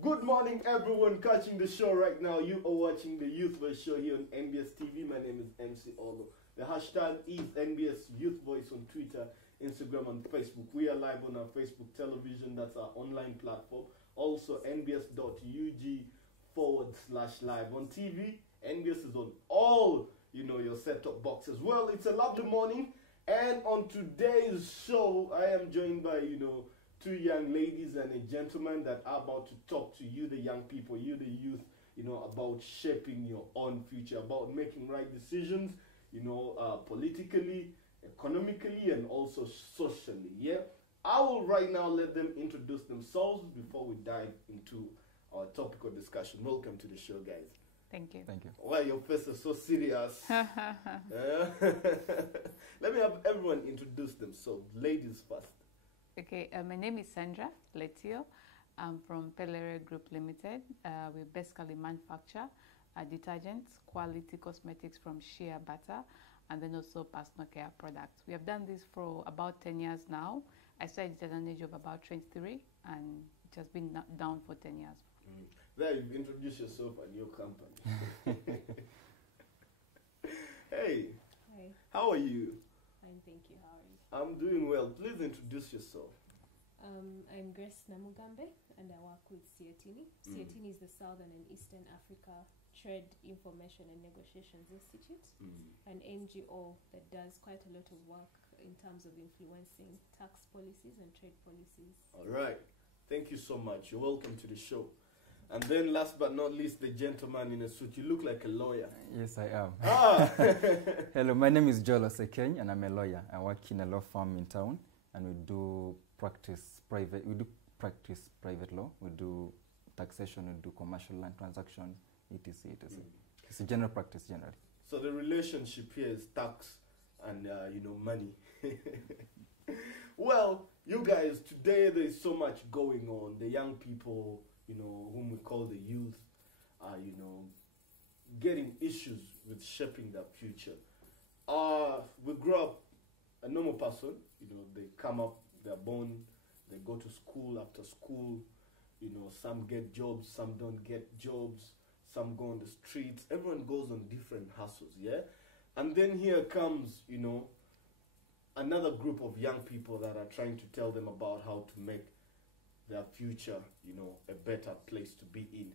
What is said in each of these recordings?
Good morning, everyone catching the show right now. You are watching the Youth Voice show here on NBS TV. My name is MC Olo. The hashtag is NBS Youth Voice on Twitter, Instagram, and Facebook. We are live on our Facebook television. That's our online platform. Also, nbs.ug/live. On TV, NBS is on all, your set-top boxes. Well, it's a lovely morning. And on today's show, I am joined by, two young ladies and a gentleman that are about to talk to you, the young people, you, the youth, about shaping your own future, about making right decisions, politically, economically, and also socially, yeah? I will right now let them introduce themselves before we dive into our topical discussion. Welcome to the show, guys. Thank you. Thank you. Why your face is so serious? Let me have everyone introduce themselves. Ladies first. Okay, my name is Sandra Letio. I'm from Pelere Group Limited. We basically manufacture detergents, quality cosmetics from shea butter, and then also personal care products. We have done this for about 10 years now. I started at an age of about 23, and it has been down for 10 years. There, you've introduced yourself and your company. Hey. Hi. How are you? Fine, thank you. How are you? I'm doing well. Please introduce yourself. I'm Grace Namugambe, and I work with SEATINI. SEATINI is the Southern and Eastern Africa Trade Information and Negotiations Institute, an NGO that does quite a lot of work in terms of influencing tax policies and trade policies. All right. Thank you so much. You're welcome to the show. And then last but not least, the gentleman in a suit. You look like a lawyer. Yes, I am. Ah. Hello, my name is Joel Osekeny, and I'm a lawyer. I work in a law firm in town, and we do practice private law. We do taxation, we do commercial land transactions, etc. etc. It's a general practice generally. So the relationship here is tax and money. Well, you guys, today there is so much going on. The young people, whom we call the youth, are, getting issues with shaping their future. We grow up a normal person, they come up, they're born, they go to school. After school, some get jobs, some don't get jobs, some go on the streets. Everyone goes on different hustles, yeah? And then here comes, another group of young people that are trying to tell them about how to make their future, a better place to be in.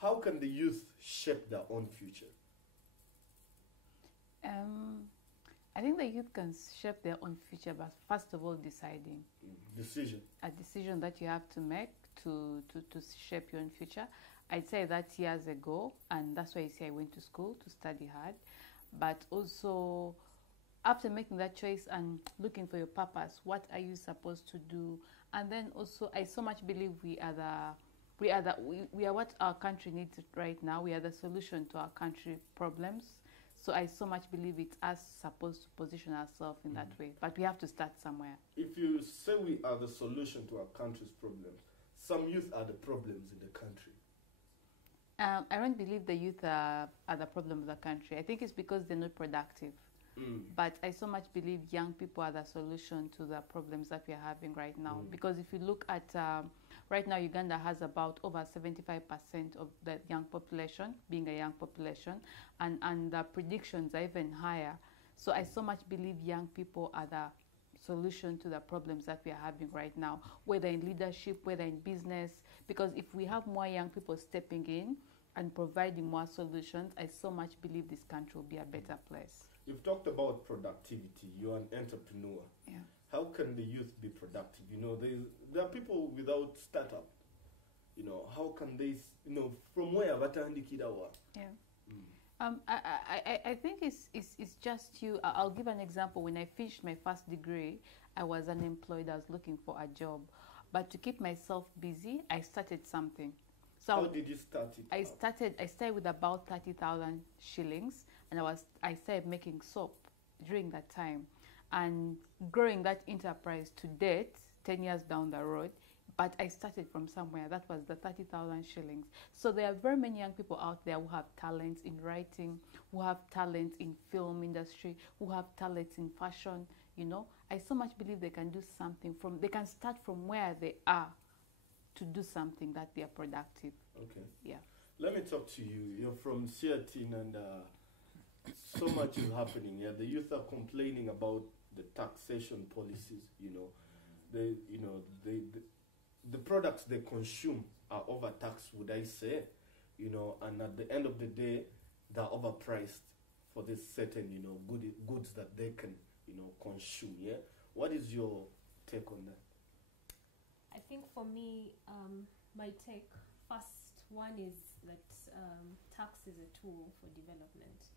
How can the youth shape their own future? I think the youth can shape their own future, but first of all, deciding. Decision. A decision that you have to make to shape your own future. I'd say that years ago, and that's why you say I went to school to study hard, but also after making that choice and looking for your purpose, what are you supposed to do? And then also, I so much believe we are what our country needs right now. We are the solution to our country problems. So I so much believe it's us supposed to position ourselves in that way. But we have to start somewhere. If you say we are the solution to our country's problems, some youth are the problems in the country. I don't believe the youth are the problem of the country. I think it's because they're not productive. But I so much believe young people are the solution to the problems that we are having right now. Because if you look at, right now Uganda has about over 75% of the young population being a young population, and the predictions are even higher. So I so much believe young people are the solution to the problems that we are having right now, whether in leadership, whether in business. Because if we have more young people stepping in and providing more solutions, I so much believe this country will be a better place. You've talked about productivity. You're an entrepreneur. Yeah. How can the youth be productive? There are people without startup. How can they, from where Vatandikidawa? Yeah. I think it's just you. I'll give an example. When I finished my first degree, I was unemployed. I was looking for a job. But to keep myself busy, I started something. So how did you start it? I started with about 30,000 shillings, and I started making soap during that time, and growing that enterprise to date, 10 years down the road. But I started from somewhere. That was the 30,000 shillings. So there are very many young people out there who have talents in writing, who have talents in film industry, who have talents in fashion. I so much believe they can do something they can start from where they are to do something that they are productive. Okay. Yeah. Let me talk to you. You're from SEATINI, and so much is happening. Yeah, the youth are complaining about the taxation policies. The products they consume are overtaxed, would I say? And at the end of the day, they're overpriced for this certain, goods that they can, consume. Yeah. What is your take on that? I think for me, my take, first one is that tax is a tool for development.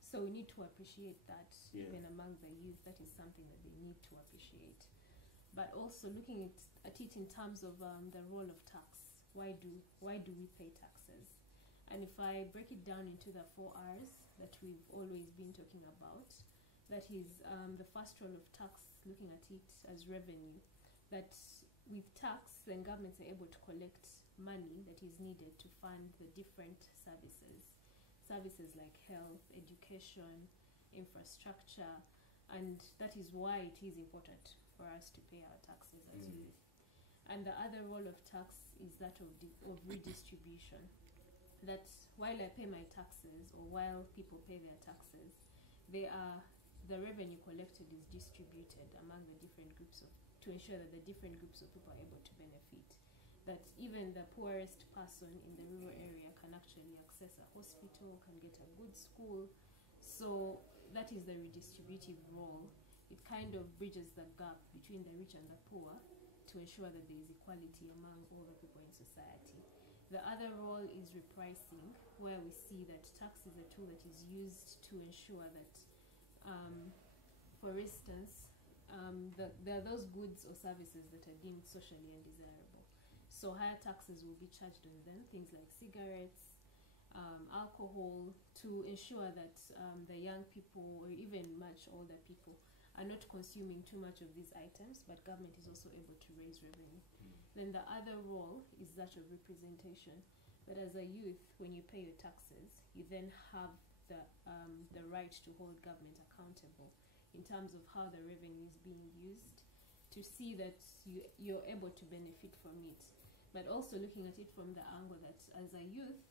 So we need to appreciate that. Even among the youth, that is something that they need to appreciate. But also looking at it in terms of the role of tax. Why do we pay taxes? And if I break it down into the 4 R's that we've always been talking about, that is the first role of tax, looking at it as revenue. That with tax, then governments are able to collect money that is needed to fund the different services. Services like health, education, infrastructure, and that is why it is important for us to pay our taxes as youth. And the other role of tax is that of redistribution. That while I pay my taxes, or while people pay their taxes, the revenue collected is distributed among the different groups to ensure that the different groups of people are able to benefit. That even the poorest person in the rural area can actually access a hospital, can get a good school. So that is the redistributive role. It kind of bridges the gap between the rich and the poor to ensure that there is equality among all the people in society. The other role is repricing, where we see that tax is a tool that is used to ensure that, for instance, there are those goods or services that are deemed socially undesirable. So higher taxes will be charged on them, things like cigarettes, alcohol, to ensure that the young people or even much older people are not consuming too much of these items, but government is also able to raise revenue. Then the other role is that of representation. That as a youth, when you pay your taxes, you then have the right to hold government accountable in terms of how the revenue is being used, to see that you're able to benefit from it. But also looking at it from the angle that as a youth,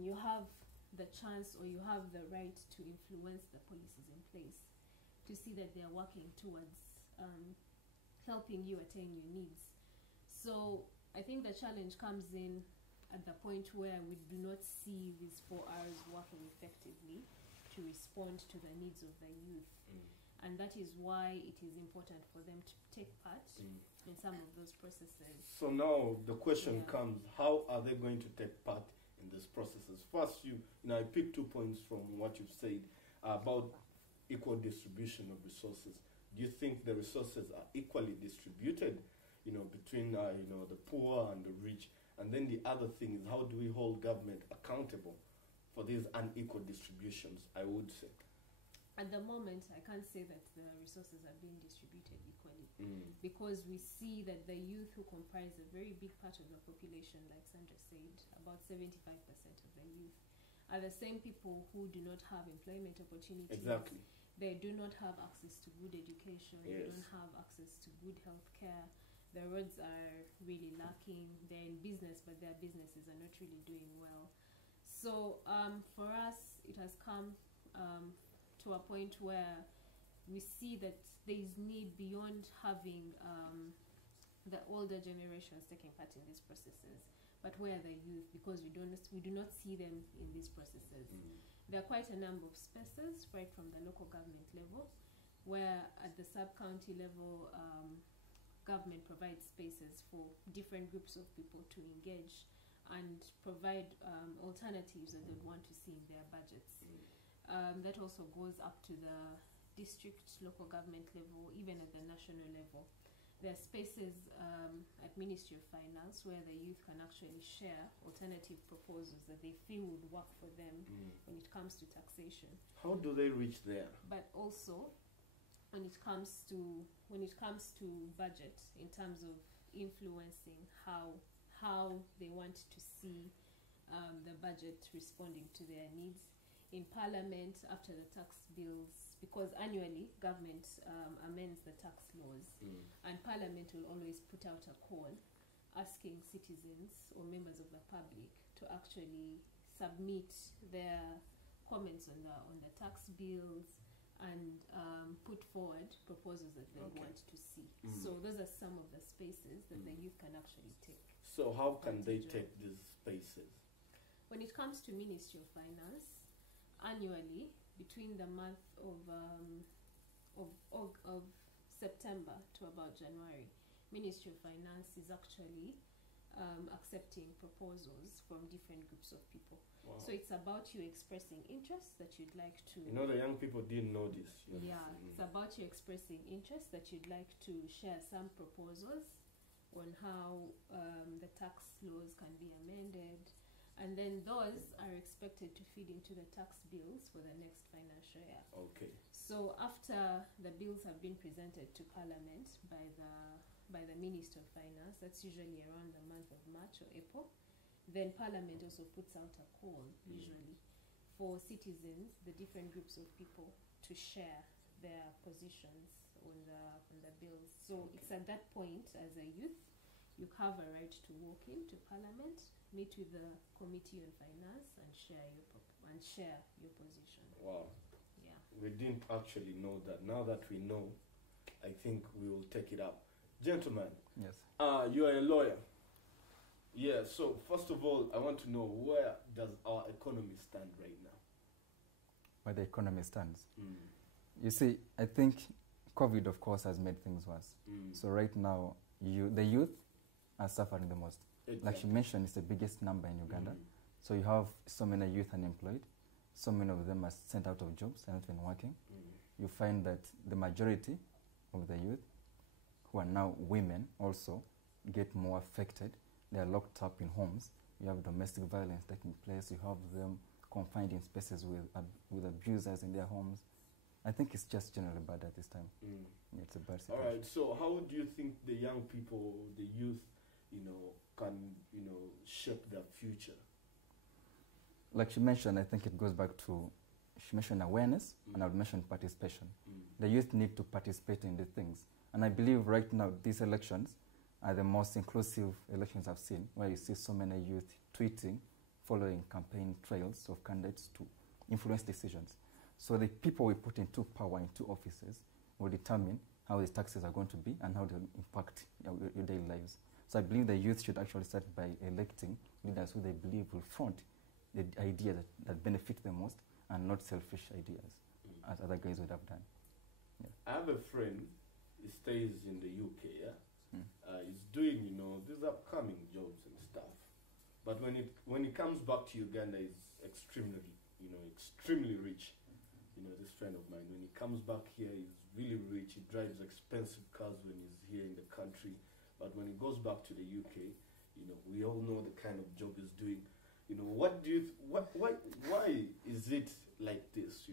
you have the chance, or you have the right to influence the policies in place, to see that they are working towards helping you attain your needs. So I think the challenge comes in at the point where we do not see these 4 R's working effectively to respond to the needs of the youth. And that is why it is important for them to take part in some of those processes. So now the question comes, how are they going to take part in these processes? First, I picked 2 points from what you've said about equal distribution of resources. Do you think the resources are equally distributed, between the poor and the rich? And then the other thing is, how do we hold government accountable for these unequal distributions, I would say? At the moment, I can't say that the resources are being distributed equally, because we see that the youth, who comprise a very big part of the population, like Sandra said, about 75% of the youth, are the same people who do not have employment opportunities. Exactly. They do not have access to good education. Yes. They don't have access to good health care. The roads are really lacking. They're in business, but their businesses are not really doing well. So for us, it has come to a point where we see that there is need beyond having the older generations taking part in these processes, but where the youth, because we do not see them in these processes. There are quite a number of spaces right from the local government level, where at the sub-county level, government provides spaces for different groups of people to engage and provide alternatives that they want to see in their budgets. That also goes up to the district, local government level, even at the national level. There are spaces at Ministry of Finance where the youth can actually share alternative proposals that they feel would work for them when it comes to taxation. How do they reach there? But also, when it comes to budget, in terms of influencing how they want to see the budget responding to their needs. In Parliament, after the tax bills, because annually government amends the tax laws, and Parliament will always put out a call asking citizens or members of the public to actually submit their comments on the tax bills and put forward proposals that they want to see. So those are some of the spaces that the youth can actually take. So how can they take these spaces? When it comes to Ministry of Finance, annually between the month of September to about January, Ministry of Finance is actually accepting proposals from different groups of people. Wow. So it's about you expressing interest that you'd like to... You know, the young people didn't know this. Yeah, it's about you expressing interest that you'd like to share some proposals on how the tax laws can be amended. And then those are expected to feed into the tax bills for the next financial year. Okay. So after the bills have been presented to Parliament by the Minister of Finance, that's usually around the month of March or April, then Parliament also puts out a call, usually, for citizens, the different groups of people, to share their positions on the bills. So it's at that point, as a youth, you have a right to walk into Parliament, meet with the Committee on Finance, and share your position. Wow. Yeah. We didn't actually know that. Now that we know, I think we will take it up. Gentlemen, Yes. You are a lawyer. Yeah, so first of all, I want to know, where does our economy stand right now? Where the economy stands. You see, I think COVID, of course, has made things worse. So right now, the youth are suffering the most. Exactly. Like you mentioned, it's the biggest number in Uganda. So you have so many youth unemployed. So many of them are sent out of jobs and not even working. You find that the majority of the youth, who are now women also, get more affected. They are locked up in homes. You have domestic violence taking place. You have them confined in spaces with abusers in their homes. I think it's just generally bad at this time. Yeah, it's a bad situation. All right, so how do you think the young people, the youth, can, shape their future? Like she mentioned, I think it goes back to, she mentioned awareness, and I would mention participation. The youth need to participate in the things. And I believe right now these elections are the most inclusive elections I've seen, where you see so many youth tweeting, following campaign trails of candidates to influence decisions. So the people we put into power, into offices, will determine how these taxes are going to be and how they impact your daily lives. So I believe the youth should actually start by electing leaders who they believe will front the ideas that benefit them most, and not selfish ideas, as other guys would have done. Yeah. I have a friend, he stays in the UK, yeah? He's doing, these upcoming jobs and stuff. But when he comes back to Uganda, he's extremely rich. This friend of mine, when he comes back here, he's really rich. He drives expensive cars when he's here in the country. But when he goes back to the UK, we all know the kind of job he's doing. What do you, why is it like this,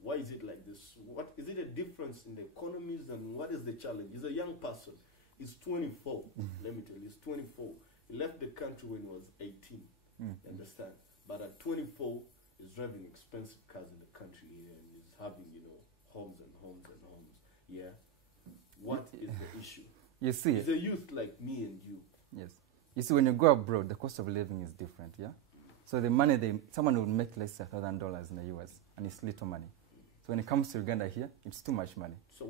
Why is it like this? What is it, a difference in the economies, and what is the challenge? He's a young person. He's 24. Let me tell you, he's 24. He left the country when he was 18. You understand? But at 24, he's driving expensive cars in the country here, and he's having, homes and homes and homes. Yeah. What is the issue? You see, he's a youth like me and you. Yes. You see, when you go abroad, the cost of living is different, yeah? So the money, someone would make less than $1,000 in the US, and it's little money. So when it comes to Uganda here, it's too much money. So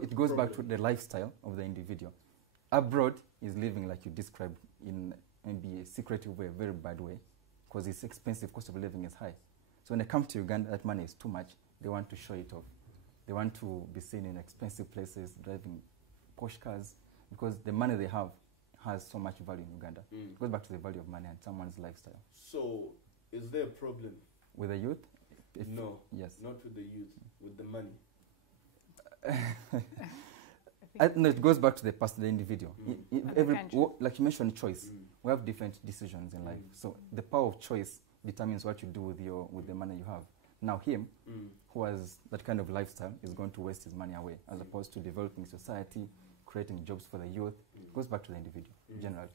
it goes back to the lifestyle of the individual. Abroad is living like you described, in maybe a secretive way, a very bad way, because it's expensive, cost of living is high. So when they come to Uganda, that money is too much. They want to show it off. They want to be seen in expensive places, driving posh cars, because the money they have has so much value in Uganda. It goes back to the value of money and someone's lifestyle. So, is there a problem? With the youth? No. Yes. Not with the youth, with the money. No, it goes back to the individual. Like you mentioned, choice. We have different decisions in life. So the power of choice determines what you do with the money you have. Now him, who has that kind of lifestyle, is going to waste his money away, as opposed to developing society, creating jobs for the youth. It goes back to the individual, generally.